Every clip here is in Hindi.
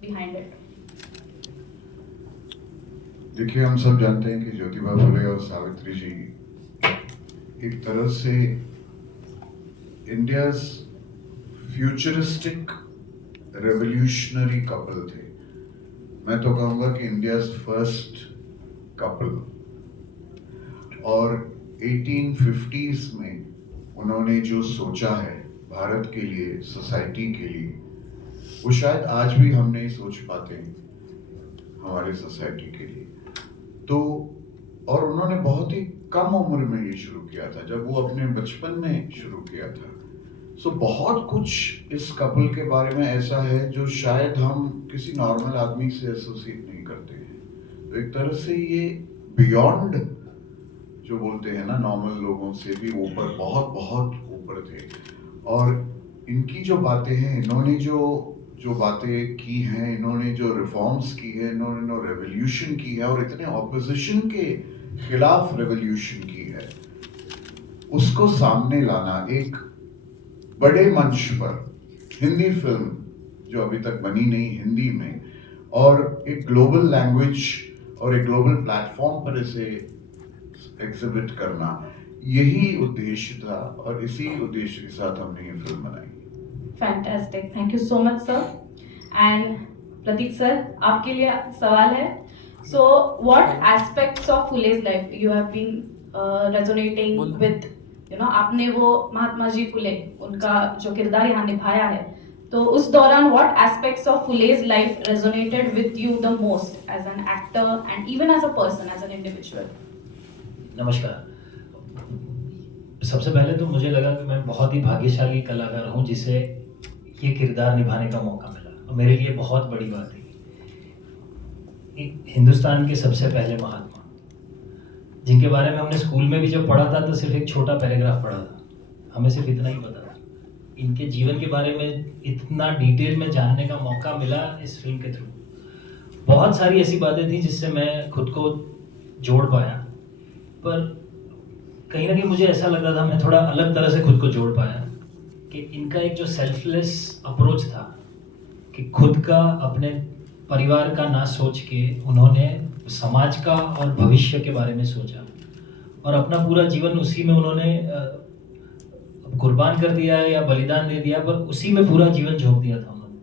behind it? देखिए, हम सब जानते हैं कि ज्योतिबा फुले और सावित्री जी एक तरह से इंडियाज फ्यूचरिस्टिक रेवोल्यूशनरी कपल थे। मैं तो कहूँगा कि इंडियाज फर्स्ट कपल। और 1850s में उन्होंने जो सोचा है भारत के लिए, सोसाइटी के लिए, वो शायद आज भी हम नहीं सोच पाते हैं हमारे सोसाइटी के लिए। तो और उन्होंने बहुत ही कम उम्र में ये शुरू किया था, जब वो अपने बचपन में शुरू किया था। सो बहुत कुछ इस कपल के बारे में ऐसा है जो शायद हम किसी नॉर्मल आदमी से एसोसिएट नहीं करते हैं। तो एक तरह से ये बियॉन्ड, जो बोलते हैं ना, नॉर्मल लोगों से भी ऊपर, बहुत बहुत ऊपर थे। और इनकी जो बातें हैं, इन्होंने जो बातें की हैं, इन्होंने जो रिफॉर्म्स की है, इन्होंने जो रेवोल्यूशन की है और इतने ऑपोजिशन के खिलाफ रेवोल्यूशन की है, उसको सामने लाना एक बड़े मंच पर, हिंदी फिल्म जो अभी तक बनी नहीं हिंदी में, और एक ग्लोबल लैंग्वेज और एक ग्लोबल प्लेटफॉर्म पर इसे एग्जिबिट करना, यही उद्देश्य था। और इसी उद्देश्य के साथ हमने ये फिल्म बनाई। Fantastic. Thank you so much, sir. And Pratik sir, आपके लिए सवाल है. So, what aspects of Fule's life you have been resonating with? आपने वो महात्मा जी फुले, उनका जो किरदार यहाँ निभाया है, तो उस दौरान what aspects of Fule's life resonated with you the most as an actor and even as a person, as an individual? नमस्कार। सबसे पहले तो मुझे लगा कि मैं बहुत ही भाग्यशाली कलाकार हूँ जिसे ये किरदार निभाने का मौका मिला, और मेरे लिए बहुत बड़ी बात है। हिंदुस्तान के सबसे पहले महात्मा, जिनके बारे में हमने स्कूल में भी जब पढ़ा था तो सिर्फ एक छोटा पैराग्राफ पढ़ा था, हमें सिर्फ इतना ही पता था। इनके जीवन के बारे में इतना डिटेल में जानने का मौका मिला इस फिल्म के थ्रू। बहुत सारी ऐसी बातें थी जिससे मैं खुद को जोड़ पाया, पर कहीं ना कहीं मुझे ऐसा लग रहा था मैं थोड़ा अलग तरह से खुद को जोड़ पाया कि इनका एक जो सेल्फलेस अप्रोच था, कि खुद का, अपने परिवार का ना सोच के उन्होंने समाज का और भविष्य के बारे में सोचा, और अपना पूरा जीवन उसी में उन्होंने कुर्बान कर दिया या बलिदान दे दिया, पर उसी में पूरा जीवन झोंक दिया था उन्होंने।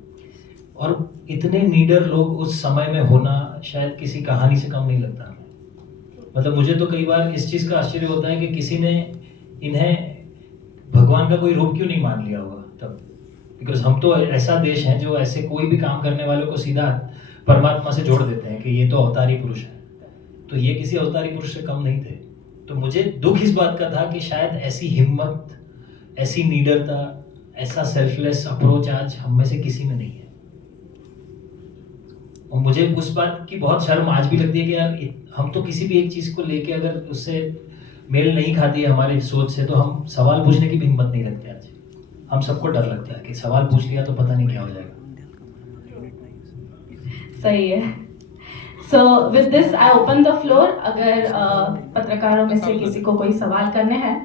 और इतने नीडर लोग उस समय में होना शायद किसी कहानी से कम नहीं लगता। मतलब मुझे तो कई बार इस चीज़ का आश्चर्य होता है कि किसी ने इन्हें भगवान का कोई रूप क्यों नहीं मान लिया होगा तब, बिकॉज हम तो ऐसा देश है जो ऐसे कोई भी काम करने वालों को सीधा परमात्मा से जोड़ देते हैं कि ये तो अवतारी पुरुष है, तो ये किसी अवतारी पुरुष से कम नहीं थे। तो मुझे दुख इस बात का था कि शायद ऐसी हिम्मत, ऐसी नीडरता, ऐसा सेल्फलेस अप्रोच आज हम में से किसी में नहीं है। और मुझे उस बात की बहुत शर्म आज भी लगती है कि यार हम तो किसी भी एक चीज़ को लेके अगर उससे मेल नहीं खाती है हमारी सोच से, तो हम सवाल पूछने की भी हिम्मत नहीं रखते आज। हम सबको डर लगता है कि सवाल पूछ लिया तो पता नहीं क्या हो जाएगा। सही है। So with this I open the floor. अगर पत्रकारों में से किसी को कोई सवाल करने हैं